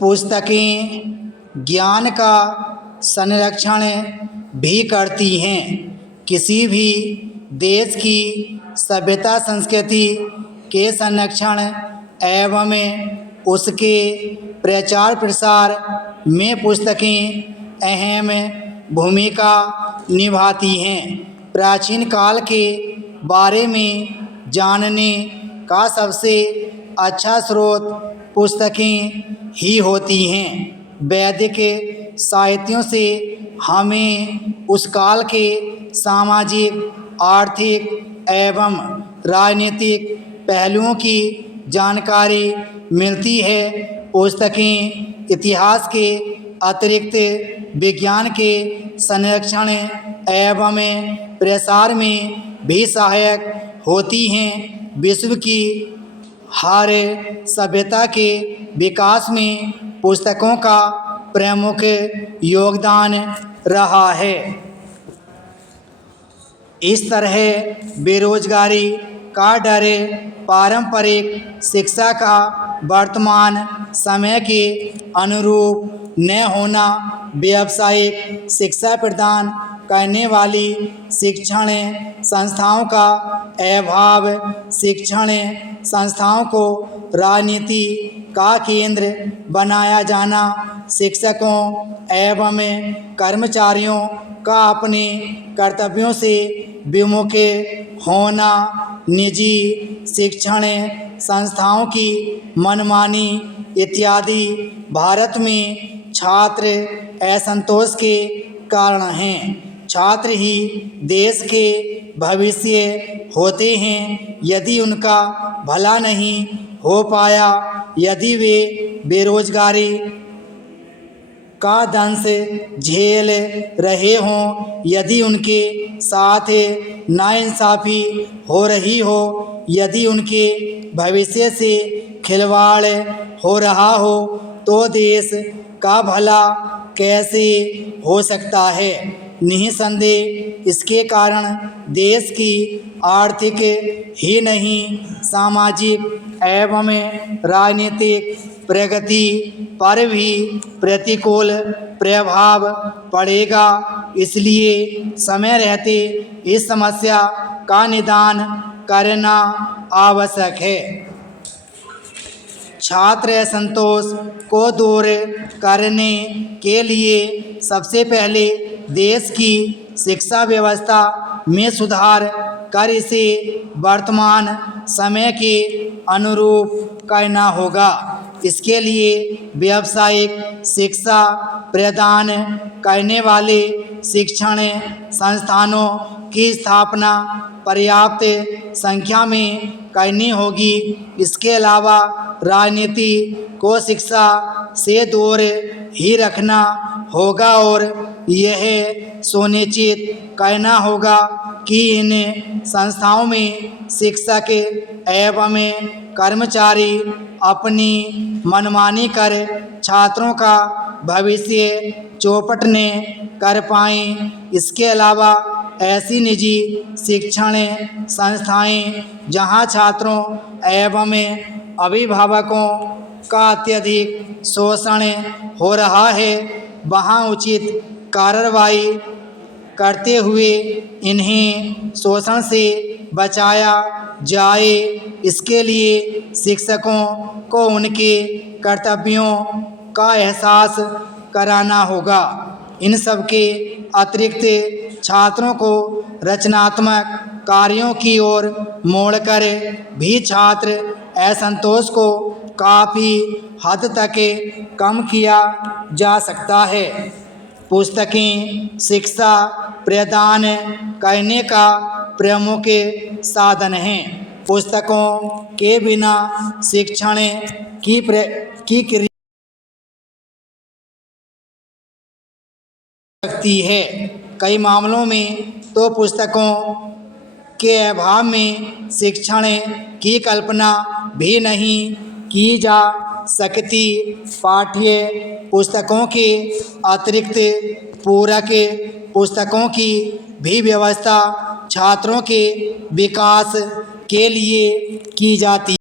पुस्तकें ज्ञान का संरक्षण भी करती हैं। किसी भी देश की सभ्यता संस्कृति के संरक्षण एवं उसके प्रचार प्रसार में पुस्तकें अहम भूमिका निभाती हैं। प्राचीन काल के बारे में जानने का सबसे अच्छा स्रोत पुस्तकें ही होती हैं। वैदिक साहित्यों से हमें उस काल के सामाजिक, आर्थिक एवं राजनीतिक पहलुओं की जानकारी मिलती है। पुस्तकें इतिहास के अतिरिक्त विज्ञान के संरक्षण एवं प्रसार में भी सहायक होती हैं। विश्व की हर सभ्यता के विकास में पुस्तकों का प्रमुख योगदान रहा है। इस तरह बेरोजगारी का डर, पारंपरिक शिक्षा का वर्तमान समय के अनुरूप न होना, व्यावसायिक शिक्षा प्रदान करने वाली शिक्षण संस्थाओं का अभाव, शिक्षण संस्थाओं को राजनीति का केंद्र बनाया जाना, शिक्षकों एवं कर्मचारियों का अपने कर्तव्यों से विमुख होना, निजी शिक्षण संस्थाओं की मनमानी इत्यादि भारत में छात्र असंतोष के कारण हैं। छात्र ही देश के भविष्य होते हैं। यदि उनका भला नहीं हो पाया, यदि वे बेरोजगारी का दंश झेल रहे हों, यदि उनके साथ नाइंसाफ़ी हो रही हो, यदि उनके भविष्य से खिलवाड़ हो रहा हो, तो देश का भला कैसे हो सकता है। निःसंदेह इसके कारण देश की आर्थिक ही नहीं, सामाजिक एवं राजनीतिक प्रगति पर भी प्रतिकूल प्रभाव पड़ेगा। इसलिए समय रहते इस समस्या का निदान करना आवश्यक है। छात्र असंतोष को दूर करने के लिए सबसे पहले देश की शिक्षा व्यवस्था में सुधार कर इसे वर्तमान समय के अनुरूप करना होगा। इसके लिए व्यावसायिक शिक्षा प्रदान करने वाले शिक्षण संस्थानों की स्थापना पर्याप्त संख्या में करनी होगी। इसके अलावा राजनीति को शिक्षा से दूर ही रखना होगा और यह सुनिश्चित करना होगा कि इन संस्थाओं में शिक्षक एवं कर्मचारी अपनी मनमानी कर छात्रों का भविष्य चौपट न कर पाएं। इसके अलावा ऐसी निजी शिक्षण संस्थाएं जहां छात्रों एवं अभिभावकों का अत्यधिक शोषण हो रहा है, वहां उचित कार्रवाई करते हुए इन्हें शोषण से बचाया जाए। इसके लिए शिक्षकों को उनके कर्तव्यों का एहसास कराना होगा। इन सब के अतिरिक्त छात्रों को रचनात्मक कार्यों की ओर मोड़कर भी छात्र असंतोष को काफ़ी हद तक कम किया जा सकता है। पुस्तकें शिक्षा प्रदान करने का प्रमुख साधन हैं। पुस्तकों के बिना शिक्षण की क्रिया सकती है। कई मामलों में तो पुस्तकों के अभाव में शिक्षण की कल्पना भी नहीं की जा सकती। पाठ्य पुस्तकों के अतिरिक्त पूरक पुस्तकों की भी व्यवस्था छात्रों के विकास के लिए की जाती है।